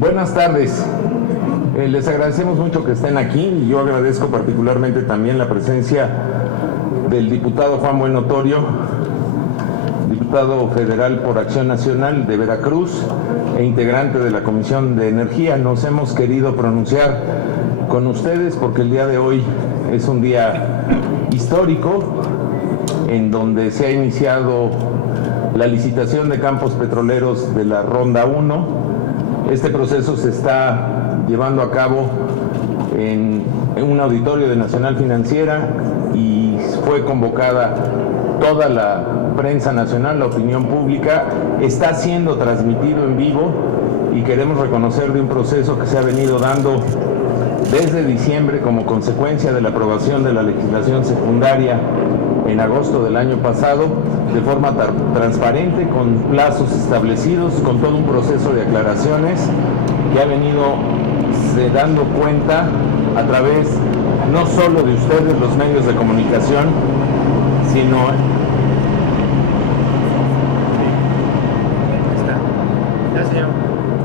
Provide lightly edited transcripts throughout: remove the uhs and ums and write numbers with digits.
Buenas tardes. Les agradecemos mucho que estén aquí y yo agradezco particularmente también la presencia del diputado Juan Bueno Torio, diputado federal por Acción Nacional de Veracruz e integrante de la Comisión de Energía. Nos hemos querido pronunciar con ustedes porque el día de hoy es un día histórico en donde se ha iniciado la licitación de campos petroleros de la Ronda 1. Este proceso se está llevando a cabo en un auditorio de Nacional Financiera y fue convocada toda la prensa nacional, la opinión pública. Está siendo transmitido en vivo y queremos reconocer de un proceso que se ha venido dando desde diciembre como consecuencia de la aprobación de la legislación secundaria en agosto del año pasado, de forma transparente, con plazos establecidos, con todo un proceso de aclaraciones que ha venido dando cuenta a través no solo de ustedes, los medios de comunicación, sino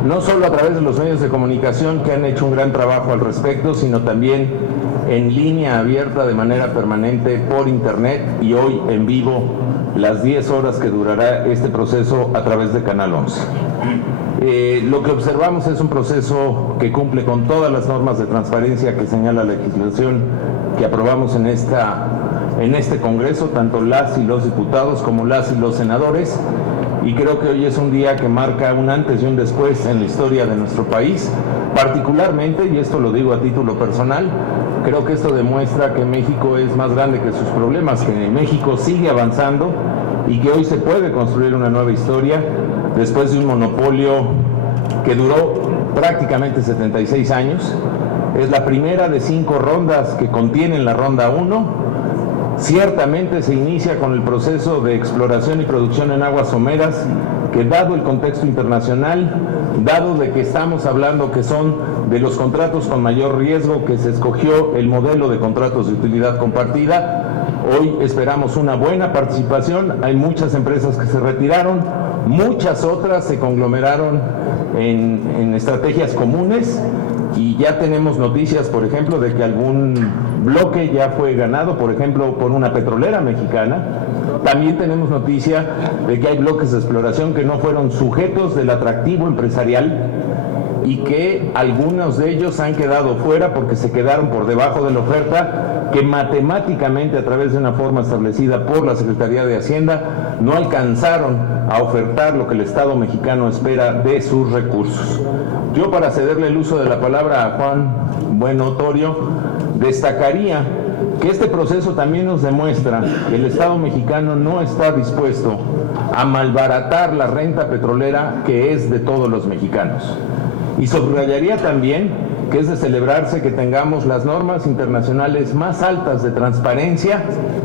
no solo a través de los medios de comunicación que han hecho un gran trabajo al respecto, sino también en línea abierta de manera permanente por internet y hoy en vivo las 10 horas que durará este proceso a través de Canal 11. Lo que observamos es un proceso que cumple con todas las normas de transparencia que señala la legislación que aprobamos en este Congreso, tanto las y los diputados como las y los senadores, y creo que hoy es un día que marca un antes y un después en la historia de nuestro país, particularmente, y esto lo digo a título personal, creo que esto demuestra que México es más grande que sus problemas, que México sigue avanzando y que hoy se puede construir una nueva historia después de un monopolio que duró prácticamente 76 años. Es la primera de 5 rondas que contienen la Ronda 1. Ciertamente se inicia con el proceso de exploración y producción en aguas someras, que dado el contexto internacional, dado de que estamos hablando que son de los contratos con mayor riesgo, que se escogió el modelo de contratos de utilidad compartida, hoy esperamos una buena participación. Hay muchas empresas que se retiraron, muchas otras se conglomeraron en estrategias comunes, y ya tenemos noticias, por ejemplo, de que algún bloque ya fue ganado, por ejemplo, por una petrolera mexicana. También tenemos noticia de que hay bloques de exploración que no fueron sujetos del atractivo empresarial y que algunos de ellos han quedado fuera porque se quedaron por debajo de la oferta, que matemáticamente, a través de una forma establecida por la Secretaría de Hacienda, no alcanzaron a ofertar lo que el Estado mexicano espera de sus recursos. Yo, para cederle el uso de la palabra a Juan Bueno Torio, destacaría que este proceso también nos demuestra que el Estado mexicano no está dispuesto a malbaratar la renta petrolera que es de todos los mexicanos. Y subrayaría también que es de celebrarse que tengamos las normas internacionales más altas de transparencia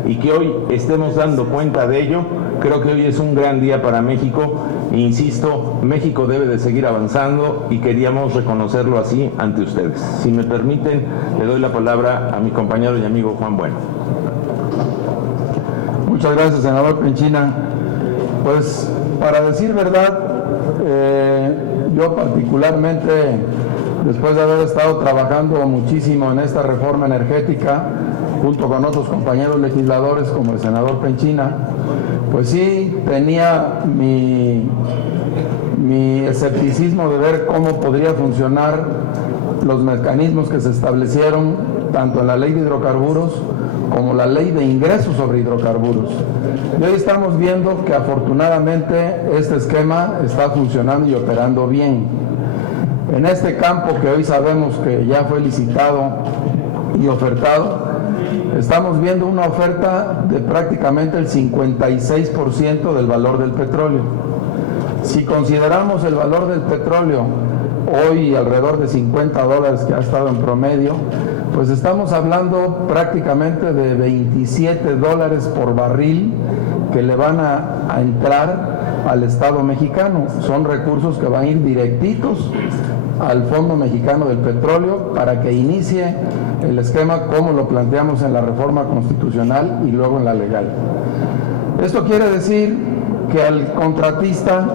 y que hoy estemos dando cuenta de ello. Creo que hoy es un gran día para México. Insisto, México debe de seguir avanzando y queríamos reconocerlo así ante ustedes. Si me permiten, le doy la palabra a mi compañero y amigo Juan Bueno. Muchas gracias, senador Penchina. Pues, para decir verdad, yo particularmente, después de haber estado trabajando muchísimo en esta reforma energética, junto con otros compañeros legisladores como el senador Penchina, pues sí tenía mi escepticismo de ver cómo podría funcionar los mecanismos que se establecieron tanto en la ley de hidrocarburos como la ley de ingresos sobre hidrocarburos. Y hoy estamos viendo que afortunadamente este esquema está funcionando y operando bien. En este campo que hoy sabemos que ya fue licitado y ofertado, estamos viendo una oferta de prácticamente el 56% del valor del petróleo. Si consideramos el valor del petróleo hoy alrededor de $50 que ha estado en promedio, pues estamos hablando prácticamente de $27 por barril que le van a entrar al Estado mexicano. Son recursos que van a ir directitos al Fondo Mexicano del Petróleo para que inicie el esquema como lo planteamos en la reforma constitucional y luego en la legal. Esto quiere decir que al contratista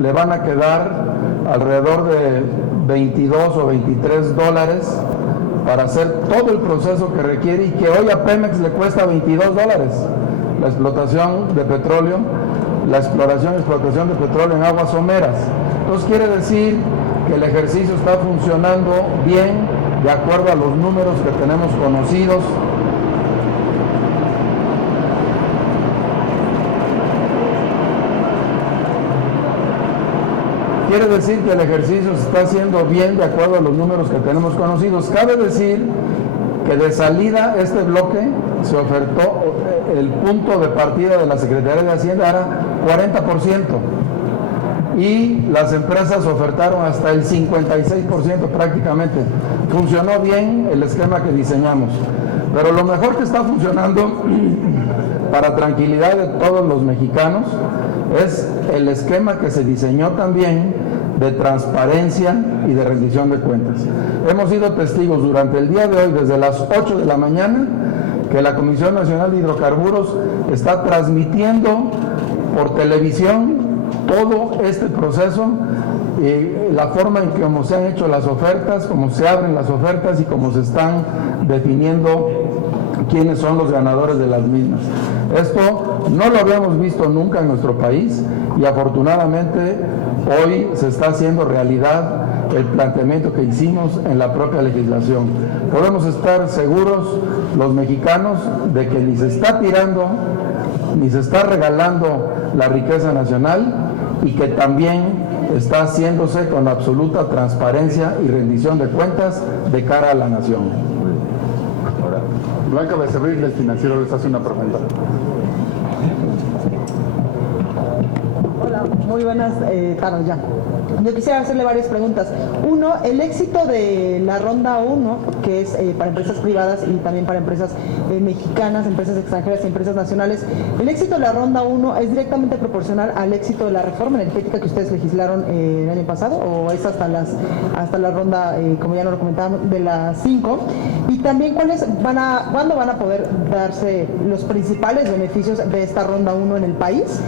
le van a quedar alrededor de 22 o 23 dólares para hacer todo el proceso que requiere y que hoy a Pemex le cuesta 22 dólares la explotación de petróleo, la exploración y explotación de petróleo en aguas someras. Entonces quiere decir que el ejercicio está funcionando bien, de acuerdo a los números que tenemos conocidos. Quiere decir que el ejercicio se está haciendo bien de acuerdo a los números que tenemos conocidos. Cabe decir que de salida este bloque se ofertó, el punto de partida de la Secretaría de Hacienda era 40% y las empresas ofertaron hasta el 56% prácticamente. Funcionó bien el esquema que diseñamos, pero lo mejor que está funcionando para tranquilidad de todos los mexicanos es el esquema que se diseñó también de transparencia y de rendición de cuentas. Hemos sido testigos durante el día de hoy, desde las 8 de la mañana, que la Comisión Nacional de Hidrocarburos está transmitiendo por televisión todo este proceso, la forma en que cómo se han hecho las ofertas, cómo se abren las ofertas y cómo se están definiendo quiénes son los ganadores de las mismas. Esto no lo habíamos visto nunca en nuestro país y afortunadamente hoy se está haciendo realidad el planteamiento que hicimos en la propia legislación. Podemos estar seguros los mexicanos de que ni se está tirando ni se está regalando la riqueza nacional y que también está haciéndose con absoluta transparencia y rendición de cuentas de cara a la nación. Blanca Becerril, del Financiero, les hace una pregunta. Hola, muy buenas tardes ya. Yo quisiera hacerle varias preguntas. Uno, el éxito de la ronda 1, que es para empresas privadas y también para empresas mexicanas, empresas extranjeras y empresas nacionales, ¿el éxito de la ronda 1 es directamente proporcional al éxito de la reforma energética que ustedes legislaron el año pasado o es hasta la ronda, como ya nos lo comentaban, de las 5? Y también, ¿cuándo van a poder darse los principales beneficios de esta ronda 1 en el país?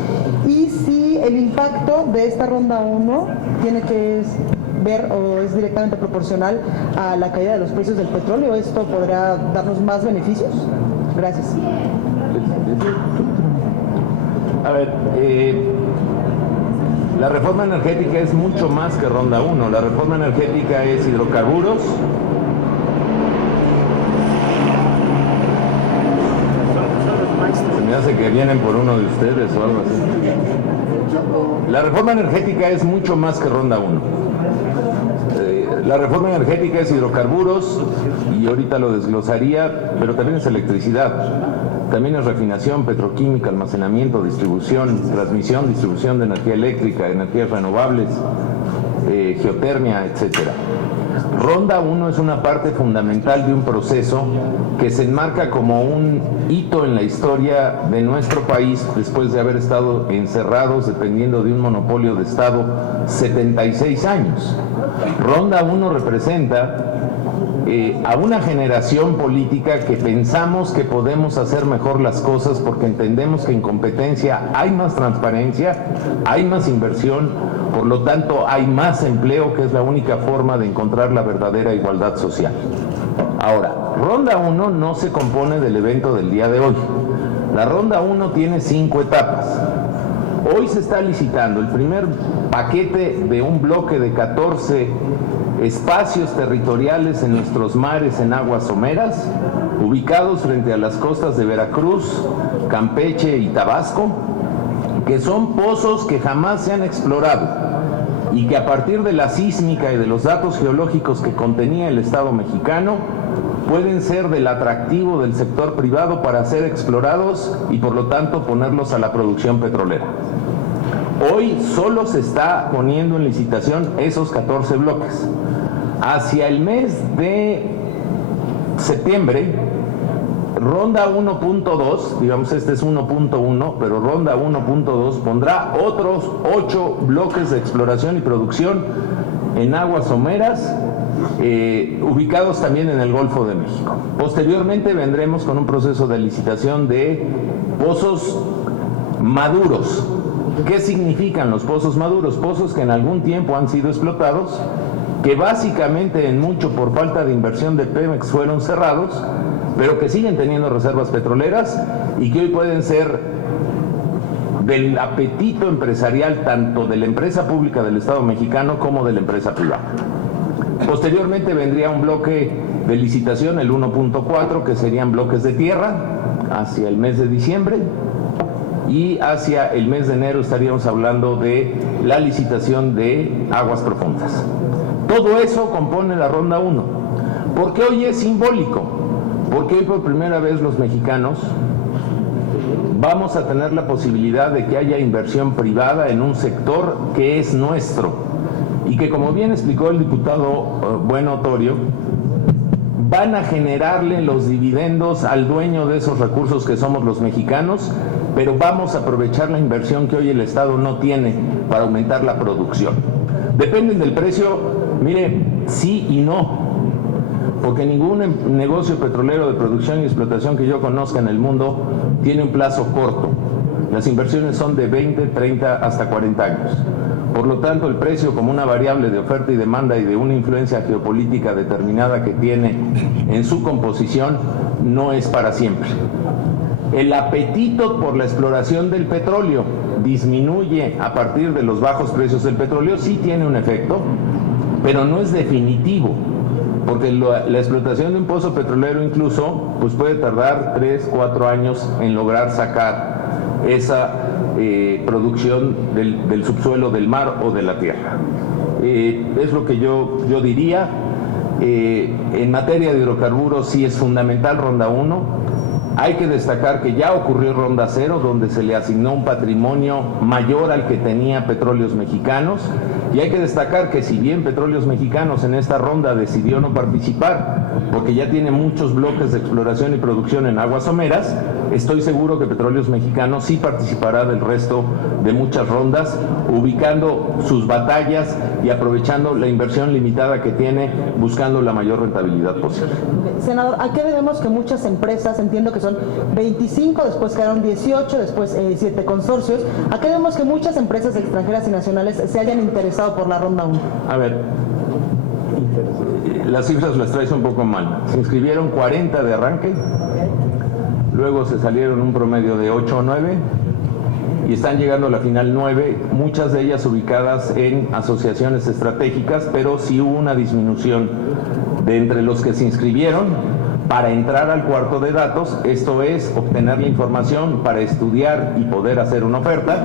Y si el impacto de esta ronda 1 tiene que ver o es directamente proporcional a la caída de los precios del petróleo, ¿esto podrá darnos más beneficios? Gracias. A ver, la reforma energética es mucho más que ronda 1. La reforma energética es hidrocarburos, se me hace que vienen por uno de ustedes o algo así. La reforma energética es mucho más que ronda 1. La reforma energética es hidrocarburos, y ahorita lo desglosaría, pero también es electricidad. También es refinación, petroquímica, almacenamiento, distribución, transmisión, distribución de energía eléctrica, energías renovables, geotermia, etcétera. Ronda 1 es una parte fundamental de un proceso que se enmarca como un hito en la historia de nuestro país después de haber estado encerrados, dependiendo de un monopolio de Estado, 76 años. Ronda 1 representa a una generación política que pensamos que podemos hacer mejor las cosas porque entendemos que en competencia hay más transparencia, hay más inversión, por lo tanto hay más empleo, que es la única forma de encontrar la verdadera igualdad social. Ahora, Ronda 1 no se compone del evento del día de hoy. La Ronda 1 tiene 5 etapas. Hoy se está licitando el primer paquete de un bloque de 14 espacios territoriales en nuestros mares en aguas someras, ubicados frente a las costas de Veracruz, Campeche y Tabasco, que son pozos que jamás se han explorado y que a partir de la sísmica y de los datos geológicos que contenía el Estado mexicano pueden ser del atractivo del sector privado para ser explorados y por lo tanto ponerlos a la producción petrolera. Hoy solo se está poniendo en licitación esos 14 bloques. Hacia el mes de septiembre, Ronda 1.2, digamos este es 1.1, pero Ronda 1.2 pondrá otros 8 bloques de exploración y producción en aguas someras, ubicados también en el Golfo de México. Posteriormente vendremos con un proceso de licitación de pozos maduros, ¿Qué significan los pozos maduros? Pozos que en algún tiempo han sido explotados, que básicamente en mucho por falta de inversión de Pemex fueron cerrados, pero que siguen teniendo reservas petroleras y que hoy pueden ser del apetito empresarial tanto de la empresa pública del Estado mexicano como de la empresa privada. Posteriormente vendría un bloque de licitación, el 1.4, que serían bloques de tierra, hacia el mes de diciembre, y hacia el mes de enero estaríamos hablando de la licitación de aguas profundas. Todo eso compone la Ronda 1. ¿Por qué hoy es simbólico? Porque hoy por primera vez los mexicanos vamos a tener la posibilidad de que haya inversión privada en un sector que es nuestro y que, como bien explicó el diputado Bueno Torio, van a generarle los dividendos al dueño de esos recursos que somos los mexicanos, pero vamos a aprovechar la inversión que hoy el Estado no tiene para aumentar la producción. Dependen del precio, mire, sí y no, porque ningún negocio petrolero de producción y explotación que yo conozca en el mundo tiene un plazo corto. Las inversiones son de 20, 30 hasta 40 años. Por lo tanto, el precio como una variable de oferta y demanda y de una influencia geopolítica determinada que tiene en su composición no es para siempre. El apetito por la exploración del petróleo disminuye a partir de los bajos precios del petróleo, sí tiene un efecto, pero no es definitivo, porque la explotación de un pozo petrolero incluso pues puede tardar 3, 4 años en lograr sacar esa producción del subsuelo, del mar o de la tierra. Es lo que yo diría. En materia de hidrocarburos sí es fundamental Ronda 1. Hay que destacar que ya ocurrió Ronda 0, donde se le asignó un patrimonio mayor al que tenía Petróleos Mexicanos, y hay que destacar que si bien Petróleos Mexicanos en esta ronda decidió no participar, porque ya tiene muchos bloques de exploración y producción en aguas someras, estoy seguro que Petróleos Mexicanos sí participará del resto de muchas rondas, ubicando sus batallas y aprovechando la inversión limitada que tiene, buscando la mayor rentabilidad posible. Senador, ¿a qué debemos que muchas empresas, entiendo que son 25, después quedaron 18, después 7 consorcios, ¿a qué debemos que muchas empresas extranjeras y nacionales se hayan interesado por la Ronda 1? A ver, las cifras las traes un poco mal. Se inscribieron 40 de arranque, luego se salieron un promedio de 8 o 9 y están llegando a la final 9, muchas de ellas ubicadas en asociaciones estratégicas, pero sí hubo una disminución de entre los que se inscribieron para entrar al cuarto de datos, esto es, obtener la información para estudiar y poder hacer una oferta.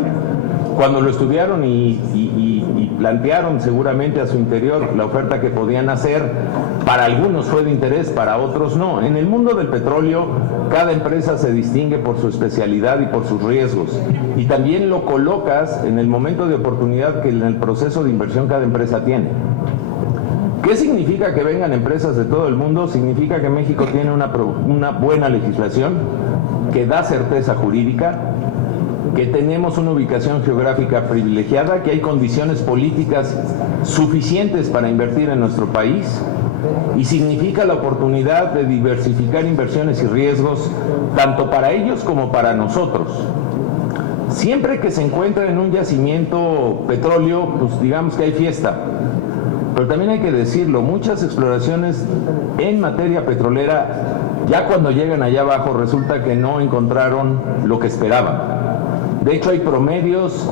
Cuando lo estudiaron y plantearon seguramente a su interior la oferta que podían hacer, para algunos fue de interés, para otros no. En el mundo del petróleo, cada empresa se distingue por su especialidad y por sus riesgos. Y también lo colocas en el momento de oportunidad que en el proceso de inversión cada empresa tiene. ¿Qué significa que vengan empresas de todo el mundo? Significa que México tiene una buena legislación que da certeza jurídica, que tenemos una ubicación geográfica privilegiada, que hay condiciones políticas suficientes para invertir en nuestro país y significa la oportunidad de diversificar inversiones y riesgos tanto para ellos como para nosotros. Siempre que se encuentra en un yacimiento petróleo, pues digamos que hay fiesta. Pero también hay que decirlo, muchas exploraciones en materia petrolera, ya cuando llegan allá abajo resulta que no encontraron lo que esperaban. De hecho hay promedios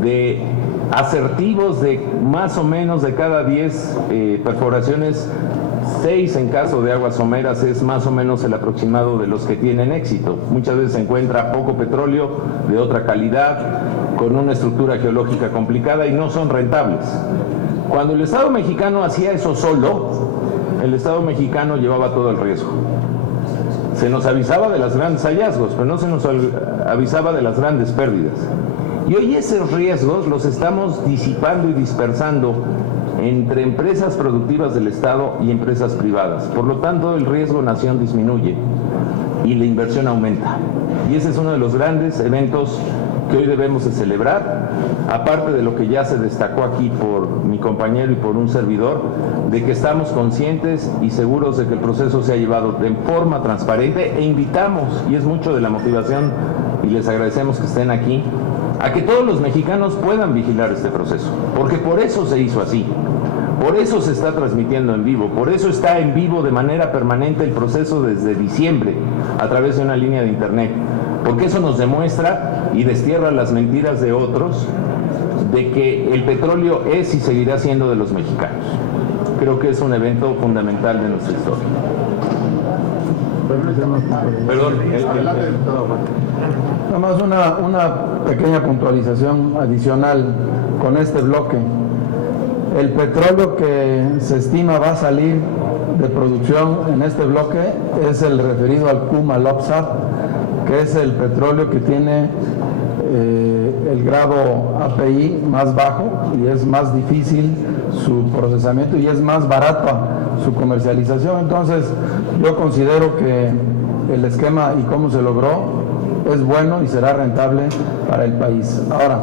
de asertivos de más o menos de cada 10 perforaciones, 6 en caso de aguas someras es más o menos el aproximado de los que tienen éxito. Muchas veces se encuentra poco petróleo de otra calidad, con una estructura geológica complicada y no son rentables. Cuando el Estado mexicano hacía eso solo, el Estado mexicano llevaba todo el riesgo. Se nos avisaba de los grandes hallazgos, pero no se nos avisaba de las grandes pérdidas. Y hoy esos riesgos los estamos disipando y dispersando entre empresas productivas del Estado y empresas privadas. Por lo tanto, el riesgo-nación disminuye y la inversión aumenta. Y ese es uno de los grandes eventos que hoy debemos de celebrar, aparte de lo que ya se destacó aquí por mi compañero y por un servidor, de que estamos conscientes y seguros de que el proceso se ha llevado de forma transparente e invitamos, y es mucho de la motivación, y les agradecemos que estén aquí, a que todos los mexicanos puedan vigilar este proceso, porque por eso se hizo así. Por eso se está transmitiendo en vivo, por eso está en vivo de manera permanente el proceso desde diciembre a través de una línea de internet, porque eso nos demuestra y destierra las mentiras de otros de que el petróleo es y seguirá siendo de los mexicanos. Creo que es un evento fundamental de nuestra historia. Perdón, nada más una pequeña puntualización adicional con este bloque. El petróleo que se estima va a salir de producción en este bloque es el referido al Kuma-Lopsat, que es el petróleo que tiene el grado API más bajo y es más difícil su procesamiento y es más barata su comercialización. Entonces yo considero que el esquema y cómo se logró es bueno y será rentable para el país. Ahora,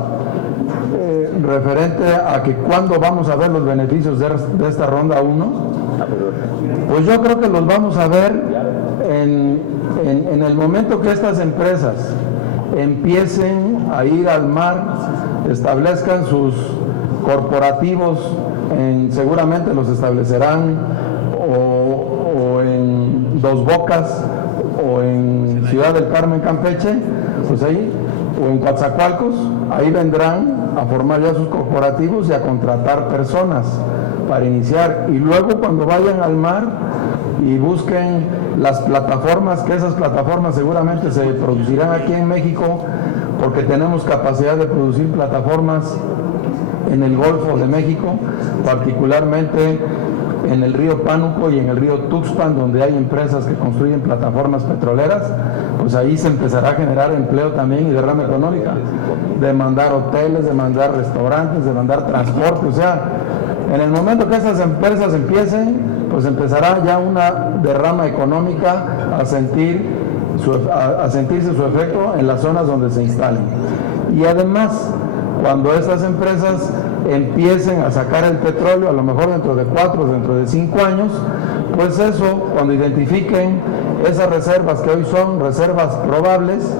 referente a que cuándo vamos a ver los beneficios de esta ronda 1, pues yo creo que los vamos a ver en el momento que estas empresas empiecen a ir al mar, establezcan sus corporativos, seguramente los establecerán o en Dos Bocas o en Ciudad del Carmen, Campeche, pues ahí, o en Coatzacoalcos, ahí vendrán a formar ya sus corporativos y a contratar personas para iniciar. Y luego cuando vayan al mar y busquen las plataformas, que esas plataformas seguramente se producirán aquí en México, porque tenemos capacidad de producir plataformas en el Golfo de México, particularmente en el río Pánuco y en el río Tuxpan, donde hay empresas que construyen plataformas petroleras, pues ahí se empezará a generar empleo también y derrama económica, demandar hoteles, demandar restaurantes, demandar transporte. O sea, en el momento que esas empresas empiecen, pues empezará ya una derrama económica a sentirse su efecto en las zonas donde se instalen. Y además, cuando estas empresas empiecen a sacar el petróleo, a lo mejor dentro de 4, dentro de 5 años, pues eso, cuando identifiquen esas reservas que hoy son reservas probables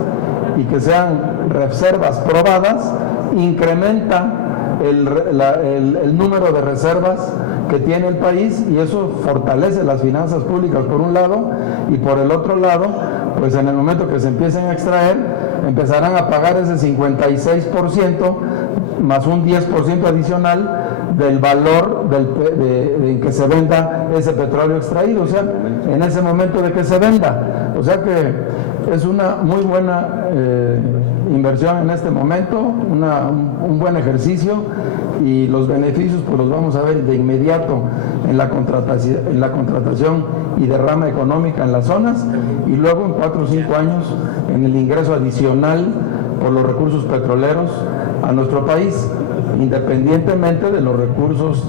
y que sean reservas probadas, incrementa el número de reservas que tiene el país, y eso fortalece las finanzas públicas por un lado, y por el otro lado, pues en el momento que se empiecen a extraer, empezarán a pagar ese 56% más un 10% adicional del valor en que se venda ese petróleo extraído, o sea, en ese momento de que se venda. O sea que es una muy buena inversión en este momento, un buen ejercicio, y los beneficios pues los vamos a ver de inmediato en la contratación y derrama económica en las zonas, y luego en 4 o 5 años en el ingreso adicional por los recursos petroleros a nuestro país, independientemente de los recursos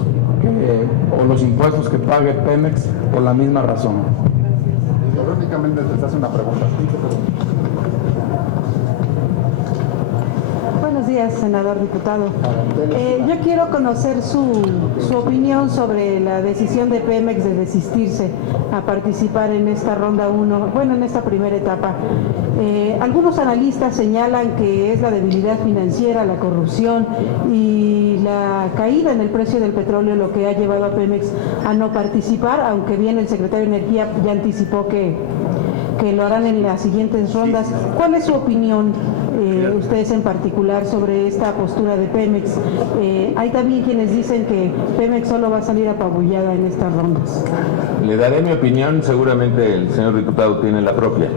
o los impuestos que pague Pemex por la misma razón. Verónica Méndez les hace una pregunta. Buenos días, senador diputado. Yo quiero conocer su opinión sobre la decisión de Pemex de desistirse a participar en esta ronda 1, bueno, en esta primera etapa. Algunos analistas señalan que es la debilidad financiera, la corrupción y la caída en el precio del petróleo lo que ha llevado a Pemex a no participar, aunque bien el secretario de Energía ya anticipó que lo harán en las siguientes rondas. ¿Cuál es su opinión, ustedes en particular, sobre esta postura de Pemex? Hay también quienes dicen que Pemex solo va a salir apabullada en estas rondas. Le daré mi opinión, seguramente el señor diputado tiene la propia.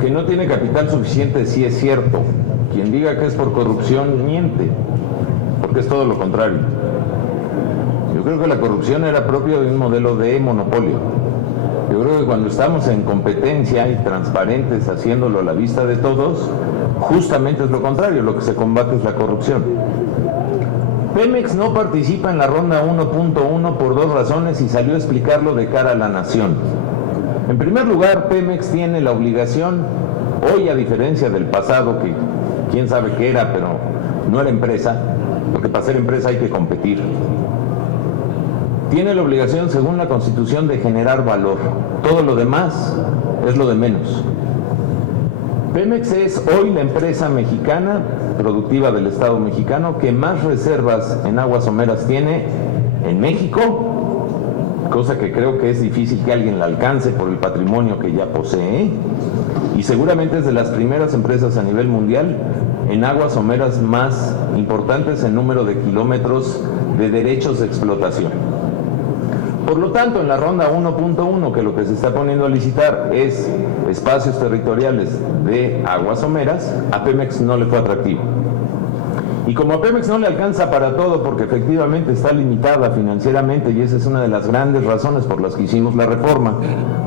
Que no tiene capital suficiente sí es cierto. Quien diga que es por corrupción miente, porque es todo lo contrario. Yo creo que la corrupción era propia de un modelo de monopolio. Yo creo que cuando estamos en competencia y transparentes, haciéndolo a la vista de todos, justamente es lo contrario, lo que se combate es la corrupción. Pemex no participa en la ronda 1.1 por 2 razones y salió a explicarlo de cara a la nación. En primer lugar, Pemex tiene la obligación, hoy a diferencia del pasado, que quién sabe qué era, pero no era empresa, porque para ser empresa hay que competir. Tiene la obligación, según la Constitución, de generar valor. Todo lo demás es lo de menos. Pemex es hoy la empresa mexicana, productiva del Estado mexicano, que más reservas en aguas someras tiene en México, cosa que creo que es difícil que alguien la alcance por el patrimonio que ya posee, y seguramente es de las primeras empresas a nivel mundial en aguas someras más importantes en número de kilómetros de derechos de explotación. Por lo tanto, en la ronda 1.1, que lo que se está poniendo a licitar es espacios territoriales de aguas someras, a Pemex no le fue atractivo. Y como a Pemex no le alcanza para todo, porque efectivamente está limitada financieramente, y esa es una de las grandes razones por las que hicimos la reforma,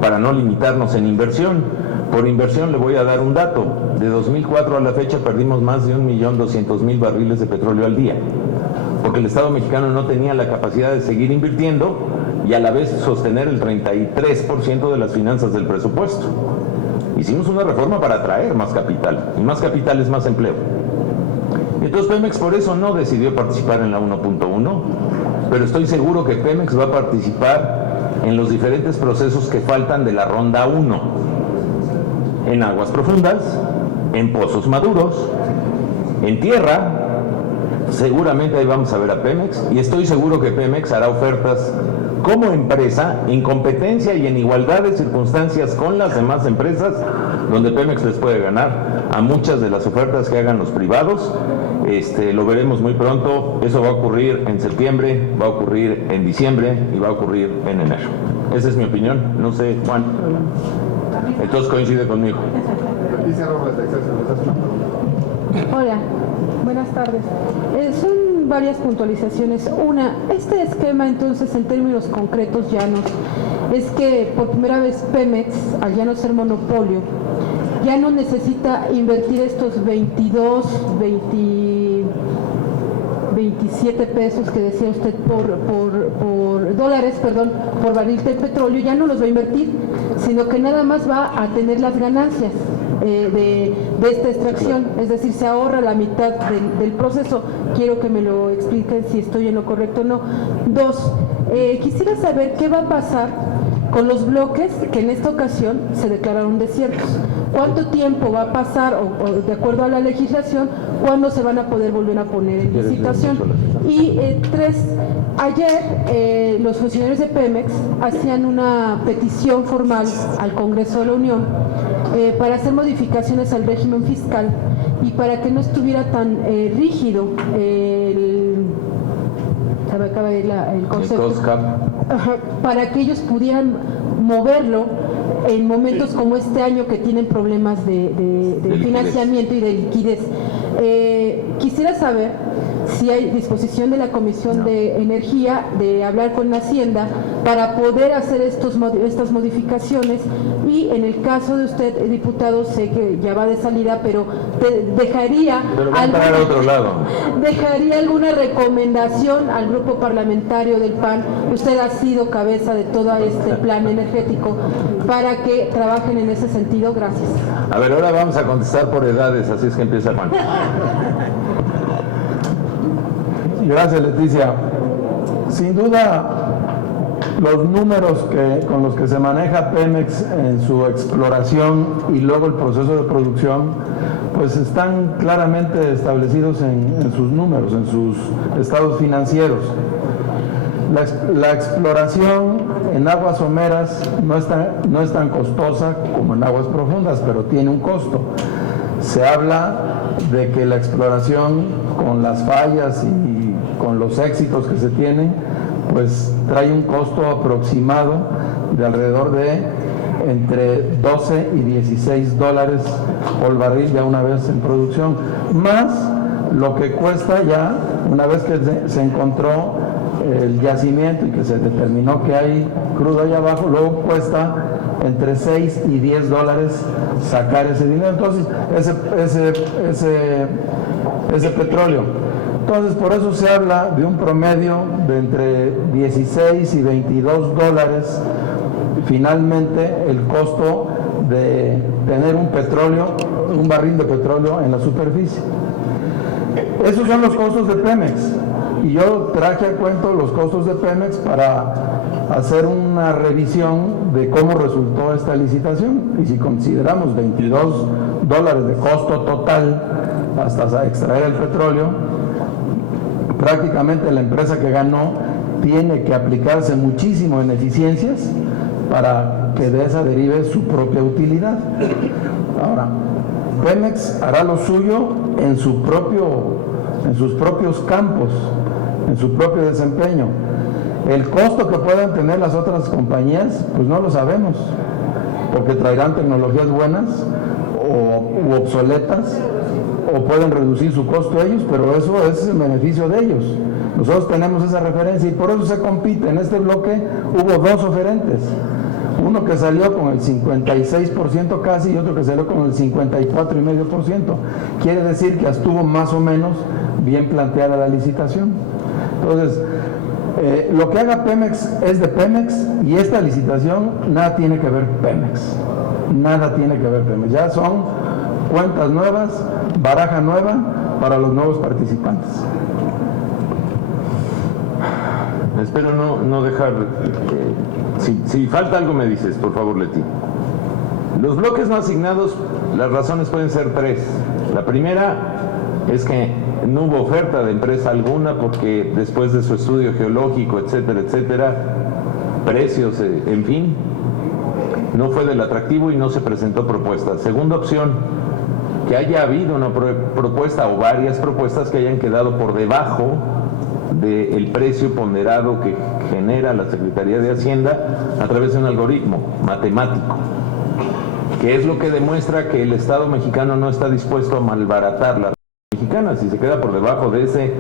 para no limitarnos en inversión. Por inversión le voy a dar un dato. De 2004 a la fecha perdimos más de 1.200.000 barriles de petróleo al día, porque el Estado mexicano no tenía la capacidad de seguir invirtiendo y a la vez sostener el 33% de las finanzas del presupuesto. Hicimos una reforma para atraer más capital, y más capital es más empleo. Entonces Pemex por eso no decidió participar en la 1.1, pero estoy seguro que Pemex va a participar en los diferentes procesos que faltan de la ronda 1, en aguas profundas, en pozos maduros, en tierra. Seguramente ahí vamos a ver a Pemex, y estoy seguro que Pemex hará ofertas como empresa en competencia y en igualdad de circunstancias con las demás empresas, donde Pemex les puede ganar a muchas de las ofertas que hagan los privados. Lo veremos muy pronto. Eso va a ocurrir en septiembre, va a ocurrir en diciembre y va a ocurrir en enero. Esa es mi opinión. No sé, Juan. Entonces coincide conmigo. Leticia Robles, de Excelsior, les hace una pregunta. Hola, buenas tardes. Son varias puntualizaciones. Una, este esquema entonces en términos concretos llanos es que por primera vez Pemex, al ya no ser monopolio, ya no necesita invertir estos 27 pesos que decía usted por dólares, perdón, por barril de petróleo, ya no los va a invertir, sino que nada más va a tener las ganancias de esta extracción, es decir, se ahorra la mitad del proceso. Quiero que me lo expliquen si estoy en lo correcto o no. Dos, quisiera saber qué va a pasar con los bloques que en esta ocasión se declararon desiertos. ¿Cuánto tiempo va a pasar, o de acuerdo a la legislación, cuándo se van a poder volver a poner en licitación? Y tres, ayer los funcionarios de Pemex hacían una petición formal al Congreso de la Unión para hacer modificaciones al régimen fiscal y para que no estuviera tan rígido se me acaba de ir el concepto, para que ellos pudieran moverlo en momentos como este año que tienen problemas de financiamiento y de liquidez. Quisiera saber si hay disposición de la Comisión de Energía de hablar con la Hacienda para poder hacer estas modificaciones, y en el caso de usted, diputado, sé que ya va de salida, pero dejaría alguna recomendación al grupo parlamentario del PAN. Usted ha sido cabeza de todo este plan energético, para que trabajen en ese sentido. Gracias. A ver, ahora vamos a contestar por edades, así es que empieza Juan. Gracias, Leticia. Sin duda, los números con los que se maneja Pemex en su exploración y luego el proceso de producción, pues están claramente establecidos en sus números, en sus estados financieros. La exploración en aguas someras no es tan costosa como en aguas profundas, pero tiene un costo. Se habla de que la exploración, con las fallas y con los éxitos que se tienen, pues trae un costo aproximado de alrededor de entre 12 y 16 dólares por barril ya una vez en producción, más lo que cuesta ya una vez que se encontró el yacimiento y que se determinó que hay crudo allá abajo. Luego cuesta entre 6 y 10 dólares sacar ese dinero, entonces ese petróleo. Entonces, por eso se habla de un promedio de entre 16 y 22 dólares finalmente el costo de tener un barril de petróleo en la superficie. Esos son los costos de Pemex, y yo traje a cuento los costos de Pemex para hacer una revisión de cómo resultó esta licitación. Y si consideramos $22 de costo total hasta extraer el petróleo, prácticamente la empresa que ganó tiene que aplicarse muchísimo en eficiencias para que de esa derive su propia utilidad. Ahora, Pemex hará lo suyo en sus propios campos, en su propio desempeño. El costo que puedan tener las otras compañías, pues no lo sabemos, porque traerán tecnologías buenas u obsoletas, o pueden reducir su costo ellos, pero eso es el beneficio de ellos. Nosotros tenemos esa referencia y por eso se compite. En este bloque hubo dos oferentes, uno que salió con el 56% casi y otro que salió con el 54,5%. Quiere decir que estuvo más o menos bien planteada la licitación. Entonces, lo que haga Pemex es de Pemex, y esta licitación nada tiene que ver Pemex, nada tiene que ver Pemex. Ya son cuentas nuevas, baraja nueva para los nuevos participantes. Espero no dejar... si falta algo me dices, por favor, Leti. Los bloques no asignados, las razones pueden ser tres. La primera es que no hubo oferta de empresa alguna porque después de su estudio geológico, etcétera, precios, en fin, no fue del atractivo y no se presentó propuesta. Segunda opción, que haya habido una propuesta o varias propuestas que hayan quedado por debajo del precio ponderado que genera la Secretaría de Hacienda a través de un algoritmo matemático, que es lo que demuestra que el Estado mexicano no está dispuesto a malbaratar la mexicana. Si se queda por debajo de ese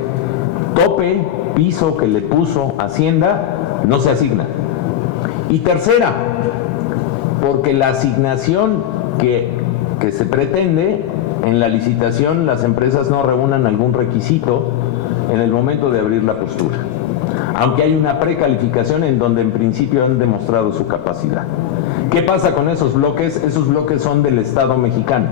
tope, piso que le puso Hacienda, no se asigna. Y tercera, porque la asignación que se pretende en la licitación, las empresas no reúnan algún requisito en el momento de abrir la postura, aunque hay una precalificación en donde en principio han demostrado su capacidad. ¿Qué pasa con esos bloques? Esos bloques son del Estado mexicano.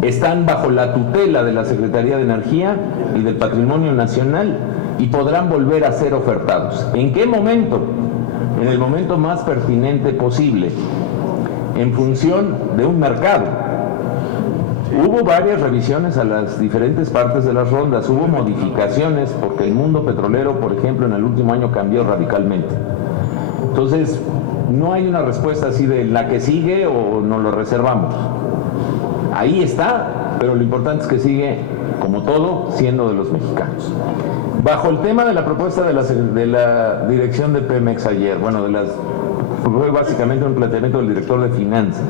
Están bajo la tutela de la Secretaría de Energía y del Patrimonio Nacional y podrán volver a ser ofertados. ¿En qué momento? En el momento más pertinente posible, en función de un mercado. Hubo varias revisiones a las diferentes partes de las rondas, hubo modificaciones porque el mundo petrolero, por ejemplo, en el último año cambió radicalmente. Entonces, no hay una respuesta así de la que sigue o nos lo reservamos. Ahí está, pero lo importante es que sigue, como todo, siendo de los mexicanos. Bajo el tema de la propuesta de la dirección de Pemex ayer, fue básicamente un planteamiento del director de finanzas.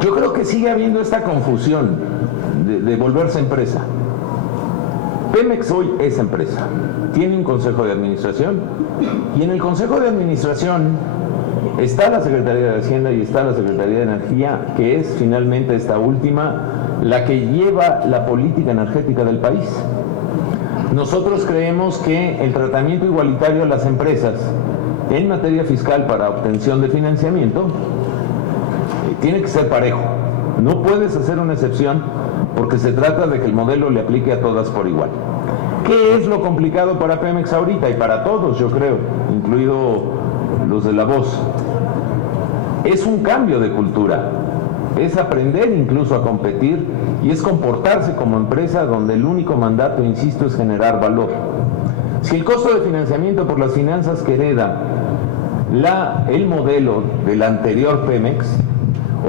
Yo creo que sigue habiendo esta confusión de volverse empresa. Pemex hoy es empresa, tiene un consejo de administración y en el consejo de administración está la Secretaría de Hacienda y está la Secretaría de Energía, que es finalmente esta última la que lleva la política energética del país. Nosotros creemos que el tratamiento igualitario a las empresas en materia fiscal para obtención de financiamiento tiene que ser parejo. No puedes hacer una excepción porque se trata de que el modelo le aplique a todas por igual. ¿Qué es lo complicado para Pemex ahorita y para todos, yo creo, incluido los de La Voz? Es un cambio de cultura, es aprender incluso a competir y es comportarse como empresa donde el único mandato, insisto, es generar valor. Si el costo de financiamiento por las finanzas que hereda el modelo del anterior Pemex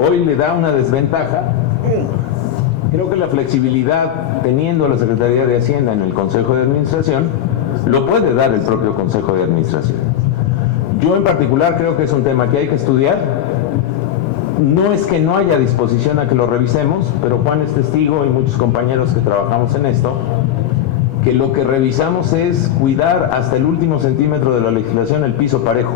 hoy le da una desventaja, creo que la flexibilidad, teniendo la Secretaría de Hacienda en el Consejo de Administración, lo puede dar el propio Consejo de Administración. Yo en particular creo que es un tema que hay que estudiar. No es que no haya disposición a que lo revisemos, pero Juan es testigo y muchos compañeros que trabajamos en esto, que lo que revisamos es cuidar hasta el último centímetro de la legislación el piso parejo.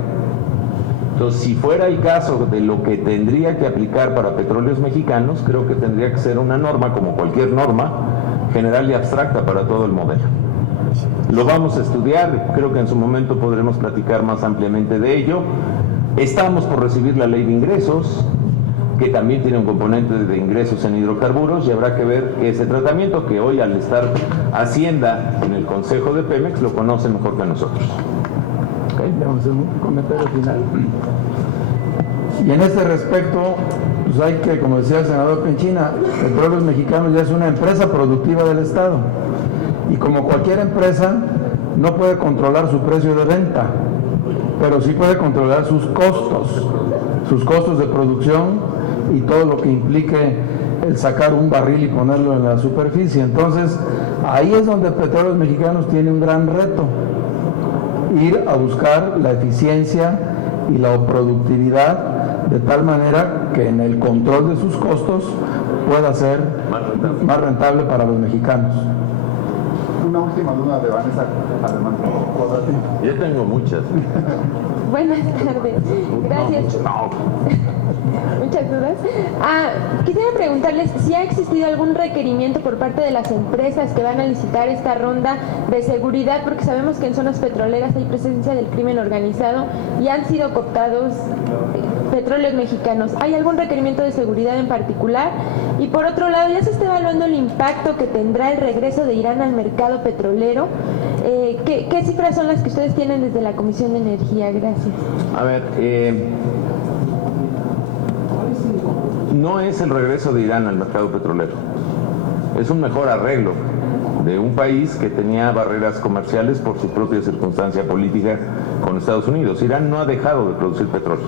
Entonces, si fuera el caso de lo que tendría que aplicar para petróleos mexicanos, creo que tendría que ser una norma, como cualquier norma, general y abstracta para todo el modelo. Lo vamos a estudiar, creo que en su momento podremos platicar más ampliamente de ello. Estamos por recibir la ley de ingresos, que también tiene un componente de ingresos en hidrocarburos, y habrá que ver ese tratamiento que hoy, al estar Hacienda en el Consejo de Pemex, lo conoce mejor que nosotros. ¿Ok? Vamos a hacer un comentario final. Y en este respecto, pues hay que, como decía el senador Penchina, Petróleos Mexicanos ya es una empresa productiva del Estado. Y como cualquier empresa, no puede controlar su precio de venta, pero sí puede controlar sus costos de producción y todo lo que implique el sacar un barril y ponerlo en la superficie. Entonces, ahí es donde Petróleos Mexicanos tiene un gran reto, ir a buscar la eficiencia y la productividad de tal manera que en el control de sus costos pueda ser más rentable para los mexicanos. Una última duda de Vanessa Alemán. Yo tengo muchas. Buenas tardes. Gracias. Muchas dudas. Quisiera preguntarles si ha existido algún requerimiento por parte de las empresas que van a licitar esta ronda de seguridad, porque sabemos que en zonas petroleras hay presencia del crimen organizado y han sido cooptados Petróleos Mexicanos. ¿Hay algún requerimiento de seguridad en particular? Y por otro lado, ¿ya se está evaluando el impacto que tendrá el regreso de Irán al mercado petrolero? ¿Qué cifras son las que ustedes tienen desde la Comisión de Energía? Gracias. A ver, no es el regreso de Irán al mercado petrolero, es un mejor arreglo de un país que tenía barreras comerciales por su propia circunstancia política con Estados Unidos. Irán no ha dejado de producir petróleo.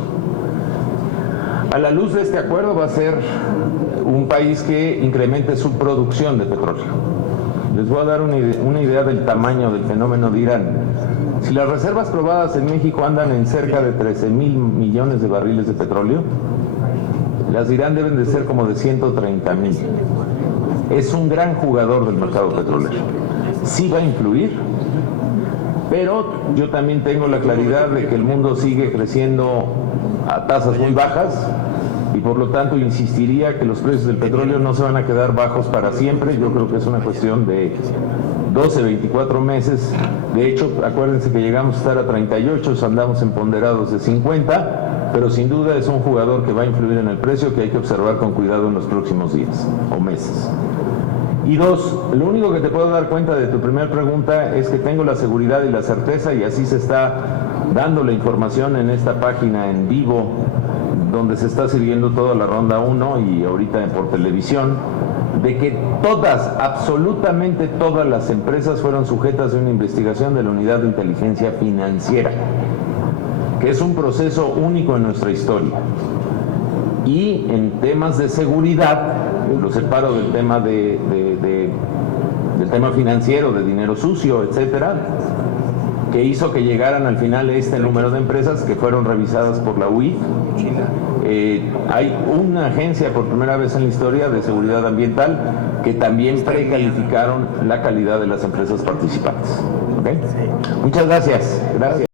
A la luz de este acuerdo va a ser un país que incremente su producción de petróleo. Les voy a dar una idea del tamaño del fenómeno de Irán. Si las reservas probadas en México andan en cerca de 13,000 millones de barriles de petróleo, las de Irán deben de ser como de 130,000. Es un gran jugador del mercado petrolero. Sí va a influir, pero yo también tengo la claridad de que el mundo sigue creciendo a tasas muy bajas y por lo tanto insistiría que los precios del petróleo no se van a quedar bajos para siempre. Yo creo que es una cuestión de 12, 24 meses. De hecho, acuérdense que llegamos a estar a 38, andamos en ponderados de 50, pero sin duda es un jugador que va a influir en el precio, que hay que observar con cuidado en los próximos días o meses. Y dos, lo único que te puedo dar cuenta de tu primera pregunta es que tengo la seguridad y la certeza, y así se está dando la información en esta página en vivo, donde se está siguiendo toda la ronda 1 y ahorita por televisión, de que todas, absolutamente todas las empresas fueron sujetas a una investigación de la Unidad de Inteligencia Financiera, que es un proceso único en nuestra historia. Y en temas de seguridad, lo separo del tema del tema financiero, de dinero sucio, etcétera, que hizo que llegaran al final este número de empresas que fueron revisadas por la UIF. Hay una agencia por primera vez en la historia de seguridad ambiental que también precalificaron la calidad de las empresas participantes. ¿Okay? Muchas gracias. Gracias.